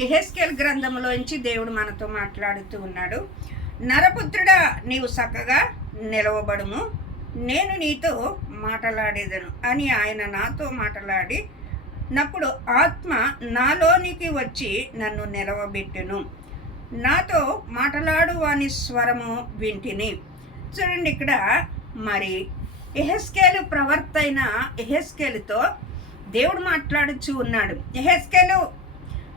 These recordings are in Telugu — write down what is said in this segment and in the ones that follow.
యెహెజ్కేలు గ్రంథంలోంచి దేవుడు మనతో మాట్లాడుతూ ఉన్నాడు. నరపుత్రుడా, నీవు చక్కగా నిలవబడుము, నేను నీతో మాట్లాడేదను అని ఆయన నాతో మాట్లాడినప్పుడు ఆత్మ నాలోనికి వచ్చి నన్ను నిలవబెట్టెను. నాతో మాట్లాడు వాని స్వరము వింటిని. చూడండి, ఇక్కడ మరి యెహెజ్కేలు ప్రవర్త అయిన యెహెజ్కేలుతో దేవుడు మాట్లాడుచూ ఉన్నాడు. యెహెజ్కేలు,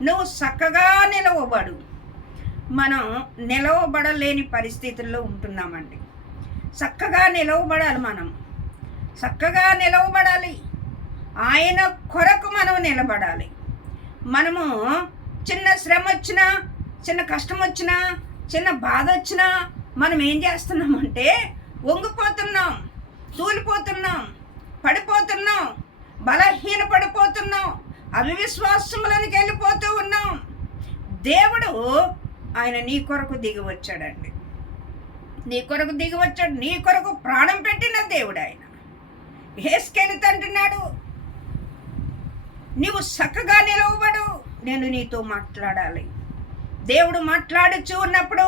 నువ్వు చక్కగా నిలవబడు. మనం నిలవబడలేని పరిస్థితుల్లో ఉంటున్నామండి. చక్కగా నిలవబడాలి. మనం చక్కగా నిలవబడాలి. ఆయన కొరకు మనం నిలబడాలి. మనము చిన్న శ్రమ వచ్చినా, చిన్న కష్టం వచ్చినా, చిన్న బాధ వచ్చినా మనం ఏం చేస్తున్నామంటే వంగిపోతున్నాం, తూలిపోతున్నాం, పడిపోతున్నాం, బలహీన పడిపోతున్నాం, అవిశ్వాసములకు వెళ్ళిపోతూ ఉన్నాం. దేవుడు ఆయన నీ కొరకు దిగి వచ్చాడండి. నీ కొరకు దిగి వచ్చాడు. నీ కొరకు ప్రాణం పెట్టిన దేవుడు ఆయన. యెహెజ్కేలుతో అంటున్నాడు, నీవు చక్కగా నిలవబడు, నేను నీతో మాట్లాడాలి. దేవుడు మాట్లాడుచూ ఉన్నప్పుడు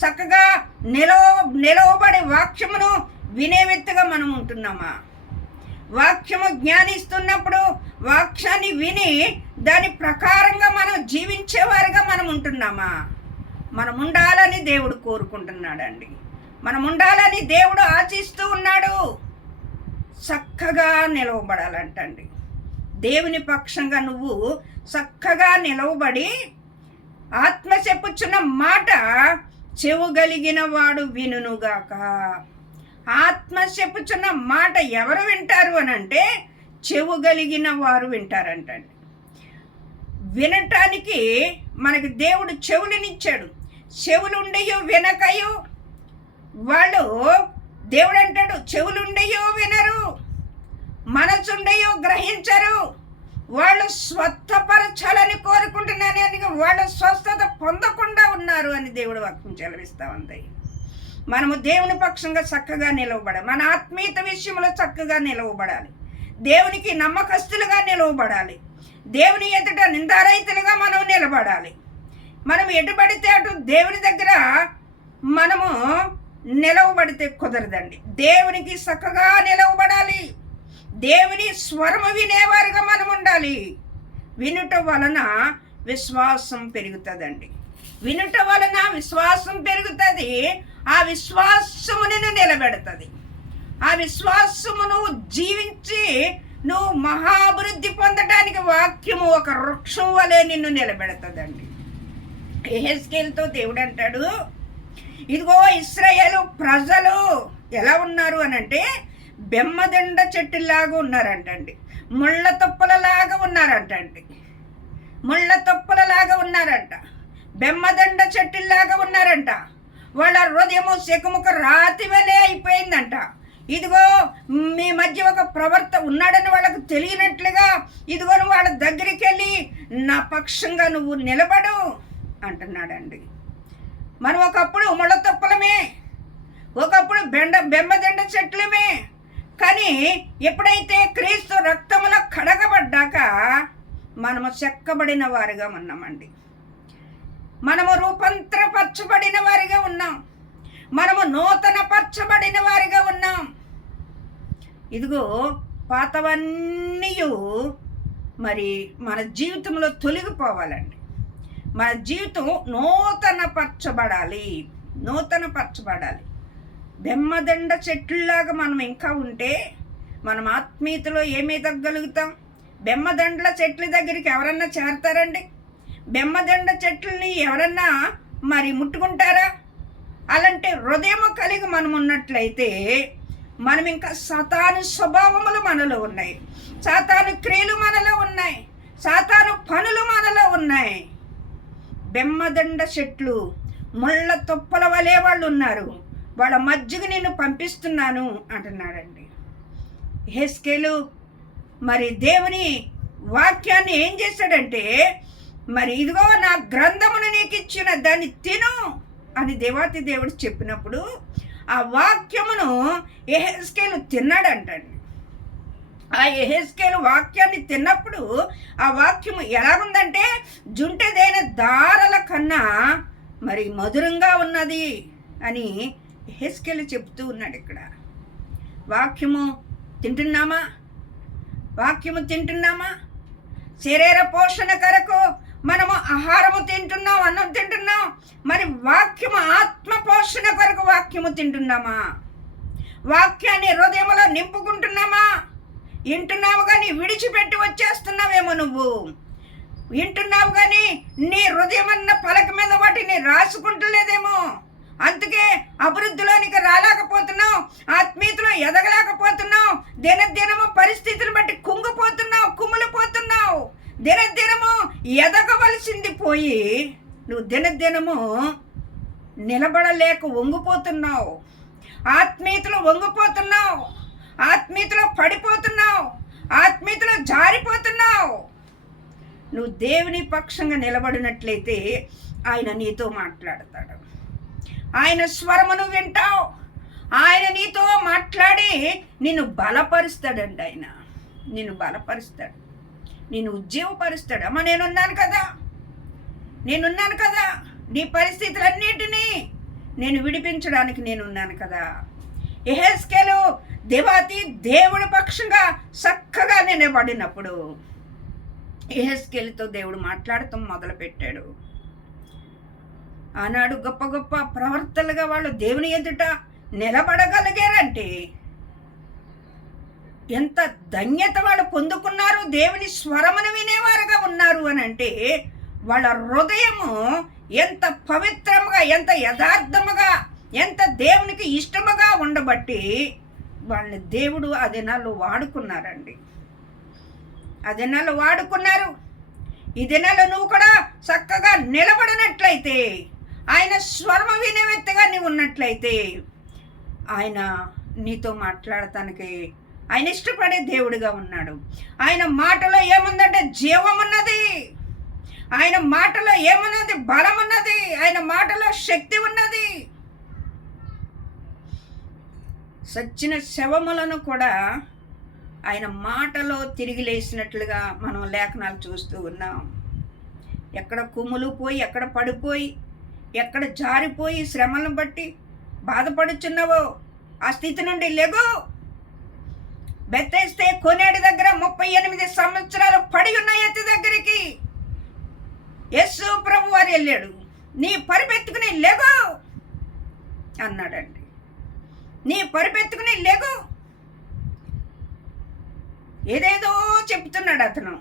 చక్కగా నిలవబడే వాక్యమును వినేవెత్తగా మనం ఉంటున్నామా? వాక్యము జ్ఞానిస్తున్నప్పుడు వాక్యాన్ని విని దాని ప్రకారంగా మనం జీవించేవారుగా మనం ఉంటున్నామా? మనం ఉండాలని దేవుడు కోరుకుంటున్నాడండి. మనం ఉండాలని దేవుడు ఆశిస్తూ ఉన్నాడు. చక్కగా నిలవబడాలంటండి. దేవుని పక్షంగా నువ్వు చక్కగా నిలవబడి ఆత్మ చెప్పుచున్న మాట చెవుగలిగిన వాడు వినుగాక. ఆత్మ చెప్పుచున్న మాట ఎవరు వింటారు అని అంటే చెవుగలిగిన వారు వింటారంటండి. వినటానికి మనకి దేవుడు చెవులనిచ్చాడు. చెవులుండయో వినకయో వాళ్ళు, దేవుడు అంటాడు, చెవులుండయో వినరు, మనసుండయో గ్రహించరు, వాళ్ళు స్వస్థపరచాలని కోరుకుంటున్నాను అని వాళ్ళు స్వస్థత పొందకుండా ఉన్నారు అని దేవుడు వాక్యం చెలవిస్తూ ఉంది. మనము దేవుని పక్షంగా చక్కగా నిలవబడాలి. మన ఆత్మీయత విషయంలో చక్కగా నిలవబడాలి. దేవునికి నమ్మకస్తులుగా నిలవబడాలి. దేవుని ఎదుట నిందారహితులుగా మనం నిలబడాలి. మనం ఎటుబడితే అటు దేవుని దగ్గర మనము నిలవబడితే కుదరదండి. దేవునికి చక్కగా నిలవబడాలి. దేవుని స్వరము వినేవారుగా మనం ఉండాలి. వినుట వలన విశ్వాసం పెరుగుతుందండి. వినుట వలన విశ్వాసం పెరుగుతుంది. ఆ విశ్వాసము నిన్ను నిలబెడుతుంది. ఆ విశ్వాసము నువ్వు జీవించి నువ్వు మహాభివృద్ధి పొందడానికి వాక్యము ఒక వృక్షం వలె నిన్ను నిలబెడుతుందండి. యెహెజ్కేలుతో దేవుడు అంటాడు, ఇదిగో ఇశ్రాయేలు ప్రజలు ఎలా ఉన్నారు అని అంటే బెమ్మదండ చెట్టులాగా ఉన్నారంటండి. ముళ్ళ తొప్పలలాగా ఉన్నారంటండి. ముళ్ళ తొప్పలలాగా ఉన్నారంట. బెమ్మదండ చెట్టులాగా ఉన్నారంట. వాళ్ళ హృదయము శకుముఖ రాతి వలె అయిపోయిందంట. ఇదిగో మీ మధ్య ఒక ప్రవర్త ఉన్నాడని వాళ్ళకు తెలియనట్లుగా ఇదిగో నువ్వు వాళ్ళ దగ్గరికి వెళ్ళి నా పక్షంగా నువ్వు నిలబడు అంటున్నాడండి. మనం ఒకప్పుడు ముళ్ళ తొప్పలమే, ఒకప్పుడు బెమ్మదండ చెట్లమే. కానీ ఎప్పుడైతే క్రీస్తు రక్తములో కడగబడ్డాక మనము చెక్కబడిన వారిగా ఉన్నామండి. మనము రూపాంతరపరచబడిన వారిగా ఉన్నాం. మనము నూతన పరచబడిన వారిగా ఉన్నాం. ఇదిగో పాతవన్నీ మరి మన జీవితంలో తొలగిపోవాలండి. మన జీవితం నూతన పరచబడాలి. నూతన పరచబడాలి. బెమ్మదండ చెట్లులాగా మనం ఇంకా ఉంటే మనం ఆత్మీయతలో ఏమి ఎదగలుగుతాం? బెమ్మదండల చెట్ల దగ్గరికి ఎవరన్నా చేరతారండి? బెమ్మదండ చెట్లని ఎవరన్నా మరి ముట్టుకుంటారా? అలాంటి హృదయము కలిగి మనం ఉన్నట్లయితే మనం ఇంకా సాతాను స్వభావములు మనలో ఉన్నాయి, సాతాను క్రియలు మనలో ఉన్నాయి, సాతాను పనులు మనలో ఉన్నాయి. బెమ్మదండ చెట్లు ముళ్ళ తొప్పల వలె వాళ్ళు ఉన్నారు. వాళ్ళ మధ్యకు నేను పంపిస్తున్నాను అంటున్నాడండి యెహెజ్కేలు. మరి దేవుని వాక్యాన్ని ఏం చేశాడంటే, మరి ఇదిగో నా గ్రంథమును నీకు ఇచ్చిన దాన్ని తిను అని దేవాతి దేవుడు చెప్పినప్పుడు ఆ వాక్యమును యెహెజ్కేలు తిన్నాడంటండి. ఆ యెహెజ్కేలు వాక్యాన్ని తిన్నప్పుడు ఆ వాక్యము ఎలా ఉందంటే జుంటెదైన దారల కన్నా మరి మధురంగా ఉన్నది అని యెహెజ్కేలు చెప్తూ ఉన్నాడు. ఇక్కడ వాక్యము తింటున్నామా? వాక్యము తింటున్నామా? శరీర పోషణ కొరకు మనము ఆహారము తింటున్నాం, అన్నం తింటున్నాం. మరి వాక్యము ఆత్మ పోషణ కొరకు వాక్యము తింటున్నామా? వాక్యాన్ని హృదయంలో నింపుకుంటున్నామా? వింటున్నావు కానీ విడిచిపెట్టి వచ్చేస్తున్నావేమో. నువ్వు వింటున్నావు కానీ నీ హృదయం అన్న పలక మీద వాటిని రాసుకుంటలేదేమో. అందుకే అభివృద్ధిలోనికి రాలేకపోతున్నావు, ఆత్మీయతలో ఎదగలేకపోతున్నావు. దినదినము పరిస్థితులను బట్టి కుంగిపోతున్నావు, కుమిలిపోతున్నావు. దినదినము ఎదగవలసింది పోయి నువ్వు దినదినము నిలబడలేక వంగిపోతున్నావు. ఆత్మీయతలో వంగిపోతున్నావు, ఆత్మీయతలో పడిపోతున్నావు, ఆత్మీయతలో జారిపోతున్నావు. నువ్వు దేవుని పక్షంగా నిలబడినట్లయితే ఆయన నీతో మాట్లాడతాడు. ఆయన స్వరమును వింటావు. ఆయన నీతో మాట్లాడి నిన్ను బలపరుస్తాడండి. ఆయన నిన్ను బలపరుస్తాడు, నిన్ను ఉజ్జీవపరుస్తాడు. అమ్మ నేనున్నాను కదా, నేనున్నాను కదా, నీ పరిస్థితులన్నిటినీ నేను విడిపించడానికి నేనున్నాను కదా. యెహెజ్కేలు దేవాతి దేవుడి పక్షంగా చక్కగా నిలబడినప్పుడు యెహెజ్కేలుతో దేవుడు మాట్లాడటం మొదలుపెట్టాడు. ఆనాడు గొప్ప గొప్ప ప్రవర్తనలుగా వాళ్ళు దేవుని ఎదుట నిలబడగలిగారంటే ఎంత ధన్యత వాళ్ళు పొందుకున్నారు. దేవుని స్వరమును వినేవారుగా ఉన్నారు అని అంటే వాళ్ళ హృదయము ఎంత పవిత్రముగా, ఎంత యథార్థముగా, ఎంత దేవునికి ఇష్టముగా ఉండబట్టి వాళ్ళని దేవుడు ఆ దినాల్లో వాడుకున్నారండి. ఆ దినాల్లో వాడుకున్నారు. ఈ దినాల్లో నువ్వు కూడా చక్కగా నిలబడినట్లయితే, ఆయన స్వరము వినే వ్యక్తిగా నీవు ఉన్నట్లయితే ఆయన నీతో మాట్లాడటానికి ఆయన ఇష్టపడే దేవుడిగా ఉన్నాడు. ఆయన మాటలో ఏముందంటే జీవం ఉన్నది, ఆయన మాటలో ఏమున్నది? బలం ఉన్నది, ఆయన మాటలో శక్తి ఉన్నది. సచ్చిన శవములను కూడా ఆయన మాటలో తిరిగి లేచినట్లుగా మనం లేఖనాలు చూస్తూ ఉన్నాం. ఎక్కడ కుమ్ములు పోయి, ఎక్కడ పడిపోయి, ఎక్కడ జారిపోయి శ్రమలను బట్టి బాధపడుచున్నావో ఆ స్థితి నుండి లెగు. బెత్తెస్తే కొనేటి దగ్గర 38 సంవత్సరాలు పడి ఉన్న ఎత్తి దగ్గరికి యేసు ప్రభు వారు వెళ్ళాడు. నీ పరిపెత్తుకుని లెగు అన్నాడండి. నీ పరిపెత్తుకుని లెగు. ఏదేదో చెప్తున్నాడు అతను.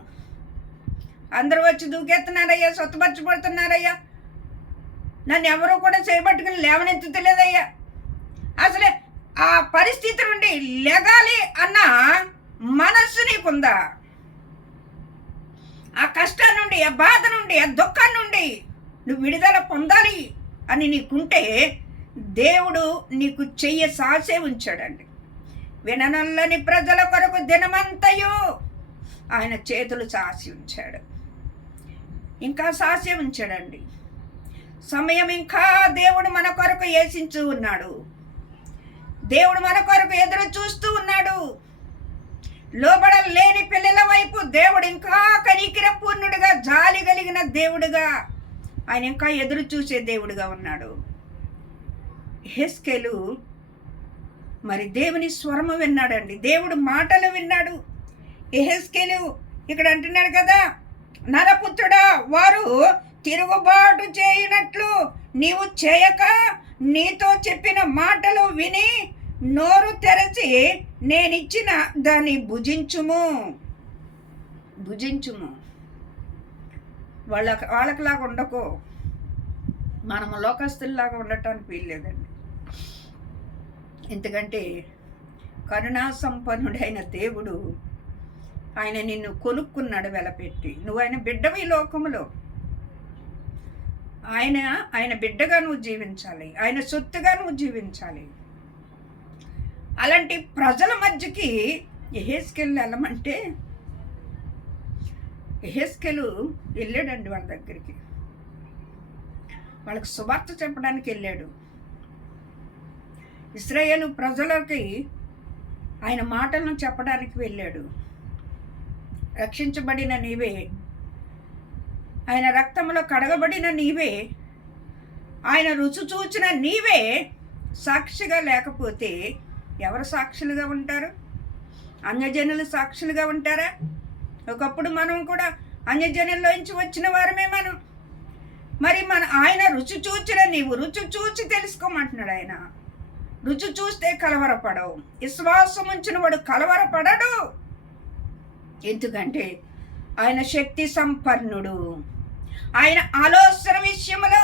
అందరూ వచ్చి దూకెత్తున్నారయ్యా, స్వతపరచబడుతున్నారయ్యా, నన్ను ఎవరూ కూడా చేయబట్టుకుని లేవనెత్తుతలేదయ్యా. అసలే ఆ పరిస్థితి నుండి లెగాలి అన్న మనస్సు నీకుందా? ఆ కష్టం నుండి, ఆ బాధ నుండి, ఆ దుఃఖం నుండి నువ్వు విడుదల పొందాలి అని నీకుంటే దేవుడు నీకు చెయ్య సాసే ఉంచాడండి. విననల్లని ప్రజల కొరకు దినమంతయు ఆయన చేతులు సాసి ఉంచాడు, ఇంకా సాసి ఉంచాడండి. సమయం ఇంకా దేవుడు మన కొరకు యేసించు ఉన్నాడు. దేవుడు మన కొరకు ఎదురు చూస్తూ ఉన్నాడు. లోబడలేని పిల్లల వైపు దేవుడు ఇంకా కనికర పూర్ణుడిగా, జాలి కలిగిన దేవుడుగా ఆయన ఇంకా ఎదురు చూసే దేవుడుగా ఉన్నాడు. యెహెజ్కేలు మరి దేవుని స్వరము విన్నాడండి, దేవుడు మాటలు విన్నాడు. యెహెజ్కేలు ఇక్కడ అంటున్నాడు కదా, నరపుత్రుడా, వారు తిరుగుబాటు చేయనట్లు నీవు చేయక నీతో చెప్పిన మాటలు విని నోరు తెరచి నేనిచ్చిన దాన్ని భుజించుము. వాళ్ళకిలాగా ఉండకు. మనము లోకస్తుల్లాగా ఉండటానికి వీల్లేదండి. ఎందుకంటే కరుణా సంపన్నుడైన దేవుడు ఆయన నిన్ను కొనుక్కున్నాడు వెలపెట్టి. నువ్వు ఆయన బిడ్డవి ఈ లోకములో. ఆయన బిడ్డగా నువ్వు జీవించాలి, ఆయన సొత్తుగా నువ్వు జీవించాలి. అలాంటి ప్రజల మధ్యకి యెహెజ్కేలు వెళ్ళమంటే యెహెజ్కేలు వెళ్ళాడండి వాళ్ళ దగ్గరికి. వాళ్ళకి సువార్త చెప్పడానికి వెళ్ళాడు. ఇశ్రాయేలు ప్రజలకి ఆయన మాటలను చెప్పడానికి వెళ్ళాడు. రక్షించబడిన నీవే, ఆయన రక్తంలో కడగబడిన నీవే, ఆయన రుచి చూచిన నీవే సాక్షిగా లేకపోతే ఎవరు సాక్షులుగా ఉంటారు? అన్యజనులు సాక్షులుగా ఉంటారా? ఒకప్పుడు మనం కూడా అన్యజనుల్లోంచి వచ్చిన వారమే మనం. మరి ఆయన రుచి చూచిన నీవు రుచి చూచి తెలుసుకోమంటున్నాడు. ఆయన రుచి చూస్తే కలవరపడవు. విశ్వాసం ఉంచిన వాడు కలవరపడడు. ఎందుకంటే ఆయన శక్తి సంపన్నుడు. ఆయన ఆలోచన విషయంలో,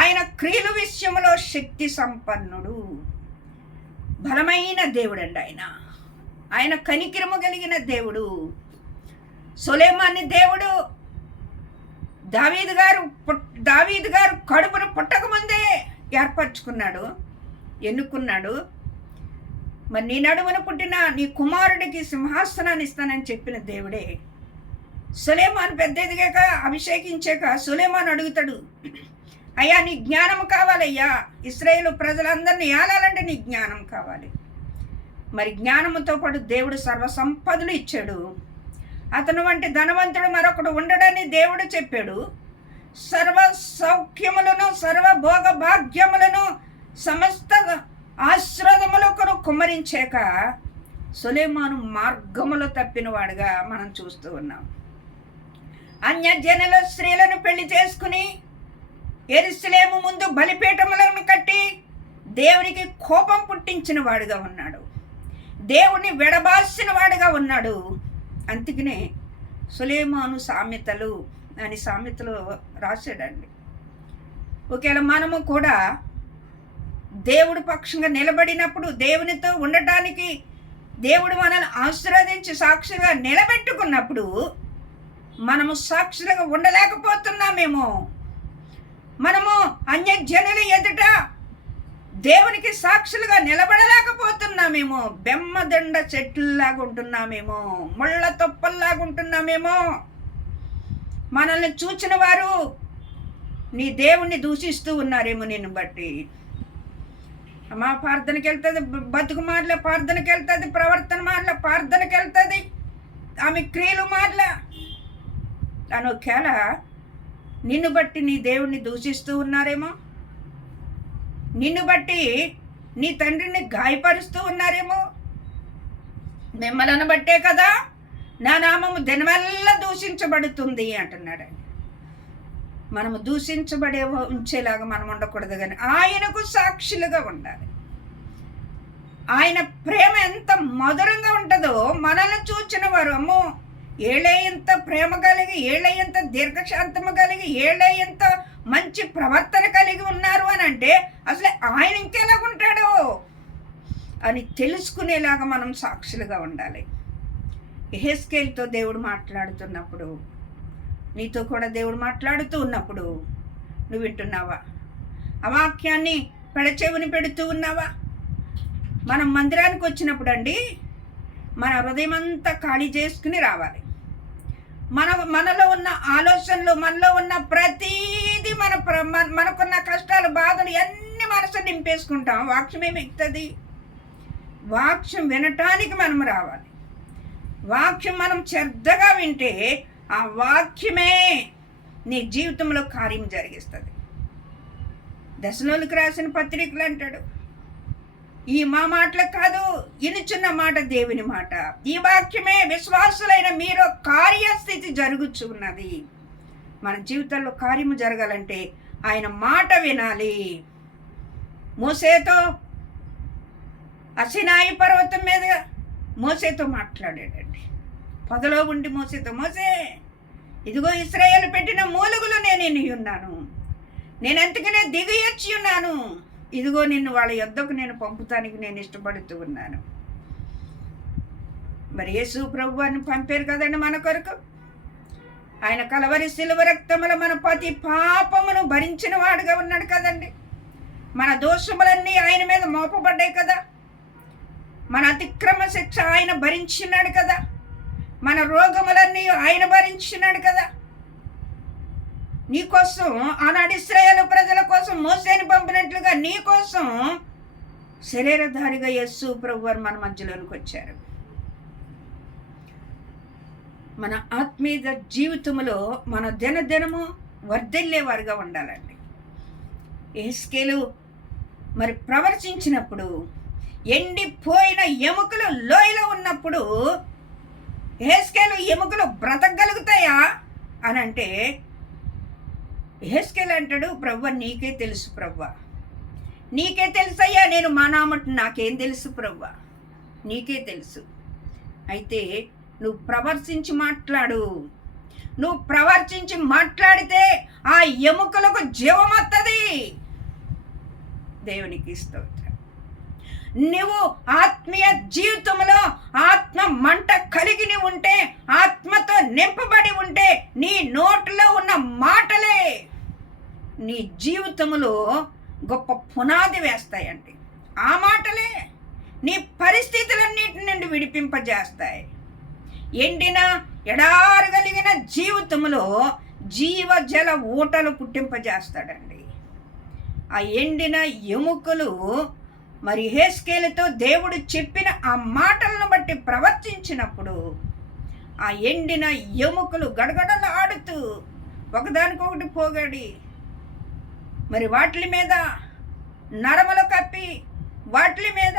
ఆయన క్రియల విషయంలో శక్తి సంపన్నుడు. బలమైన దేవుడు అండి ఆయన కనికిరము కలిగిన దేవుడు. సొలొమోను దేవుడు దావీదు గారు కడుపును పుట్టకముందే ఏర్పరచుకున్నాడు, ఎన్నుకున్నాడు. మరి నీ నడుమున పుట్టిన నీ కుమారుడికి సింహాసనాన్ని ఇస్తానని చెప్పిన దేవుడే. సొలొమోను పెద్ద ఎదిగాక అభిషేకించాక సొలొమోను అడుగుతాడు, అయ్యా నీ జ్ఞానం కావాలయ్యా, ఇశ్రాయేలు ప్రజలందరినీ ఏలాలంటే నీ జ్ఞానం కావాలి. మరి జ్ఞానంతో పాటు దేవుడు సర్వసంపదలు ఇచ్చాడు. అతను వంటి ధనవంతుడు మరొకడు ఉండడని దేవుడు చెప్పాడు. సర్వ సౌఖ్యములను, సర్వ భోగ భాగ్యములను, సమస్త ఆశీర్వాదములను కుమ్మరించాక సొలొమోను మార్గములో తప్పినవాడుగా మనం చూస్తూ ఉన్నాం. అన్యజనుల స్త్రీలను పెళ్లి చేసుకుని యెరూషలేము ముందు బలిపీఠములను కట్టి దేవునికి కోపం పుట్టించిన వాడుగా ఉన్నాడు. దేవుణ్ణి విడబాసిన వాడుగా ఉన్నాడు. అందుకనే సొలొమోను సామెతలు అని సామెతలు రాశాడండి. ఒకవేళ మనము కూడా దేవుడి పక్షంగా నిలబడినప్పుడు, దేవునితో ఉండటానికి దేవుడు మనల్ని ఆశీర్వదించి సాక్షిగా నిలబెట్టుకున్నప్పుడు మనము సాక్షులుగా ఉండలేకపోతున్నామేమో. మనము అన్యజనుల ఎదుట దేవునికి సాక్షులుగా నిలబడలేకపోతున్నామేమో. బెమ్మదండ చెట్లలాగా ఉంటున్నామేమో, ముళ్ళ తొప్పల్లాగా ఉంటున్నామేమో. మనల్ని చూచిన వారు నీ దేవుణ్ణి దూషిస్తూ ఉన్నారేమో నిన్ను బట్టి. అమ్మా ప్రార్థనకి వెళ్తుంది, బతుకు మాటల ప్రార్థనకి వెళ్తుంది, ప్రవర్తన మాటల ప్రార్థనకి వెళ్తుంది, ఆమె క్రియలు మాటల తను ఒకేళ నిన్ను బట్టి నీ దేవుణ్ణి దూషిస్తూ ఉన్నారేమో, నిన్ను బట్టి నీ తండ్రిని గాయపరుస్తూ ఉన్నారేమో. మిమ్మల్ని బట్టే కదా నా నామము దినవల్ల దూషించబడుతుంది అంటున్నాడండి. మనము దూషించబడే ఉంచేలాగా మనం ఉండకూడదు, కానీ ఆయనకు సాక్షులుగా ఉండాలి. ఆయన ప్రేమ ఎంత మధురంగా ఉంటుందో మనల్ని చూచిన వారు అమ్మో ఏళ్ళేంత ప్రేమ కలిగి, ఏళ్ళేంత దీర్ఘశాంతము కలిగి, ఏళ్ళేంత మంచి ప్రవర్తన కలిగి ఉన్నారు అని అంటే అసలు ఆయన ఇంకెలాగుంటాడో అని తెలుసుకునేలాగా మనం సాక్షులుగా ఉండాలి. యెహెజ్కేలుతో దేవుడు మాట్లాడుతున్నప్పుడు, నీతో కూడా దేవుడు మాట్లాడుతూ ఉన్నప్పుడు నువ్వు వింటున్నావా? ఆ వాక్యాన్ని పెడచెవిని పెడుతూ ఉన్నావా? మనం మందిరానికి వచ్చినప్పుడు అండి మన హృదయం అంతా ఖాళీ చేసుకుని రావాలి. మనలో ఉన్న ఆలోచనలు, మనలో ఉన్న ప్రతీది, మనకున్న కష్టాలు, బాధలు అన్నీ మనసు నింపేసుకుంటాం. వాక్యం ఏమి ఎక్కుతుంది? వాక్యం వినటానికి మనం రావాలి. వాక్యం మనం శ్రద్ధగా వింటే ఆ వాక్యమే నీ జీవితంలో కార్యం జరిగిస్తుంది. దశలోనికి రాసిన పత్రికలు అంటాడు, ఈ మా మాటలు కాదు, ఇనుచున్న మాట దేవుని మాట, ఈ వాక్యమే విశ్వాసులైన మీరు కార్యస్థితి జరుగుచు ఉన్నది. మన జీవితంలో కార్యము జరగాలంటే ఆయన మాట వినాలి. మోసేతో సినాయి పర్వతం మీద మోసేతో మాట్లాడాడండి. పొదలో ఉండి మోసేతో, మోసే ఇదిగో ఇశ్రాయేలు పెట్టిన మూలుగులు నేను ఉన్నాను, నేను అందుకనే దిగియొచ్చి ఉన్నాను, ఇదిగో నిన్ను వాళ్ళ యొద్దకు నేను పంపుతానికి నేను ఇష్టపడుతూ ఉన్నాను. మరి యేసు ప్రభువాన్ని పంపారు కదండి మన కొరకు. ఆయన కలవరి శిలువ రక్తముల మన ప్రతి పాపమును భరించిన వాడుగా ఉన్నాడు కదండి. మన దోషములన్నీ ఆయన మీద మోపబడ్డాయి కదా. మన అతిక్రమ శిక్ష ఆయన భరించినాడు కదా. మన రోగములన్నీ ఆయన భరించినాడు కదా. నీకోసం ఆనాడు ఇశ్రాయేలు ప్రజల కోసం మోసేని పంపినట్లుగా నీ కోసం శరీరధారిగా యేసు ప్రభువారు మన మధ్యలోనికి వచ్చారు. మన ఆత్మీయ జీవితంలో మన దినదినము వర్ధిల్లేవారుగా ఉండాలండి. యెహెజ్కేలు మరి ప్రవర్తించినప్పుడు ఎండిపోయిన ఎముకలు లోయలో ఉన్నప్పుడు యెహెజ్కేలు ఎముకలు బ్రతకగలుగుతాయా అని అంటే యెహెజ్కేలు అంటాడు, ప్రభువా నీకే తెలుసు ప్రభువా, నీకే తెలుసయ్యా, నేను మానామట్టు నాకేం తెలుసు ప్రభువా, నీకే తెలుసు. అయితే నువ్వు ప్రవర్తించి మాట్లాడు. నువ్వు ప్రవర్తించి మాట్లాడితే ఆ ఎముకలకు జీవమత్తది. దేవునికి స్తోత్రం. నువ్వు ఆత్మీయ జీవితంలో ఆత్మ మంట కలిగి ఉంటే, ఆత్మతో నింపబడి ఉంటే, నీ నోట్లో ఉన్న మాటలే నీ జీవితంలో గొప్ప పునాది వేస్తాయండి. ఆ మాటలే నీ పరిస్థితులన్నిటి నుండి విడిపింపజేస్తాయి. ఎండిన ఎడారు కలిగిన జీవితంలో జీవజల ఊటలు పుట్టింపజేస్తాడండి. ఆ ఎండిన ఎముకలు మరి యెహెజ్కేలుతో దేవుడు చెప్పిన ఆ మాటలను బట్టి ప్రవర్తించినప్పుడు ఆ ఎండిన ఎముకలు గడగడలాడుతూ ఒకదానికొకటి పోగడి మరి వాటి మీద నరములు కప్పి, వాటి మీద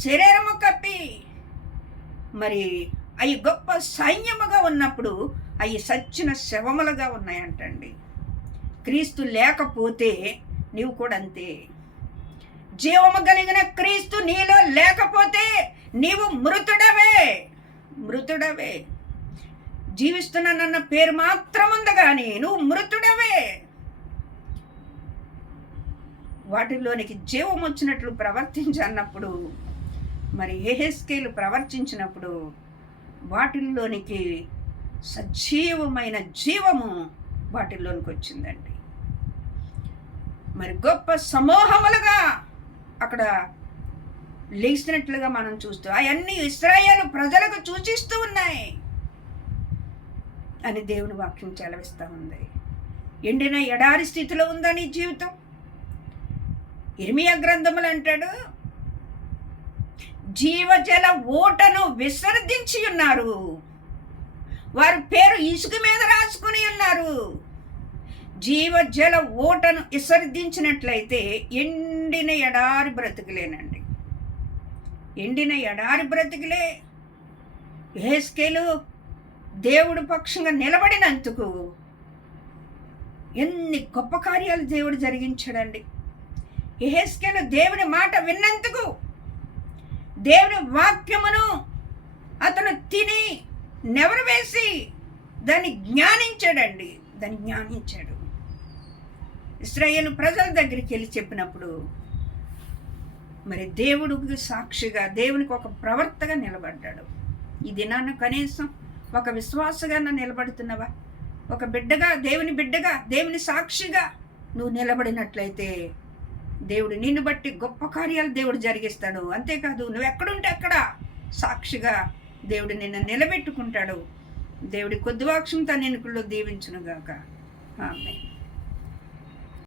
శరీరము కప్పి, మరి అవి గొప్ప సైన్యముగా ఉన్నప్పుడు అవి సచ్చిన శవములుగా ఉన్నాయంటండి. క్రీస్తు లేకపోతే నీవు కూడా అంతే. జీవము కలిగిన క్రీస్తు నీలో లేకపోతే నీవు మృతుడవే. జీవిస్తున్నానన్న పేరు మాత్రం ఉంది కానీ నువ్వు మృతుడవే. వాటిలోనికి జీవం వచ్చినట్లు ప్రవర్తించన్నప్పుడు మరి యెహెజ్కేలు ప్రవర్తించినప్పుడు వాటిల్లోనికి సజీవమైన జీవము వాటిల్లోనికి వచ్చిందండి. మరి గొప్ప సమూహములుగా అక్కడ లేచినట్లుగా మనం చూస్తూ అవన్నీ ఇశ్రాయేలు ప్రజలకు సూచిస్తూ ఉన్నాయి అని దేవుని వాక్యం చెలవిస్తూ ఉంది. ఎండిన ఎడారి స్థితిలో ఉందా నీ జీవితం? ఇర్మియా గ్రంథములు అంటాడు, జీవజల ఊటను విసర్జించి ఉన్నారు, వారి పేరు ఇసుక మీద రాసుకుని ఉన్నారు. జీవజల ఊటను విసర్జించినట్లయితే ఎండిన ఎడారి బ్రతుకులేనండి. ఎండిన ఎడారి బ్రతుకులే. యెహెజ్కేలు దేవుడు పక్షంగా నిలబడినందుకు ఎన్ని గొప్ప కార్యాలు దేవుడు జరిగించాడండి. యెహెజ్కేలు దేవుని మాట విన్నందుకు, దేవుని వాక్యమును అతను తిని నెవరు వేసి దాన్ని జ్ఞానించాడండి. దాన్ని జ్ఞానించాడు. ఇశ్రాయేలు ప్రజల దగ్గరికి వెళ్ళి చెప్పినప్పుడు మరి దేవుడికి సాక్షిగా, దేవునికి ఒక ప్రవర్తగా నిలబడ్డాడు. ఈ దినాన కనీసం ఒక విశ్వాసగా నిలబడుతున్నావా? ఒక బిడ్డగా, దేవుని బిడ్డగా, దేవుని సాక్షిగా నువ్వు నిలబడినట్లయితే దేవుడు నిన్ను బట్టి గొప్ప కార్యాలు దేవుడు జరిగిస్తాడు. అంతేకాదు, నువ్వు ఎక్కడుంటే అక్కడ సాక్షిగా దేవుడు నిన్ను నిలబెట్టుకుంటాడు. దేవుడి కొద్ది వాక్యం తన ఎన్నికల్లో దీవించునుగాక. ఆమేన్.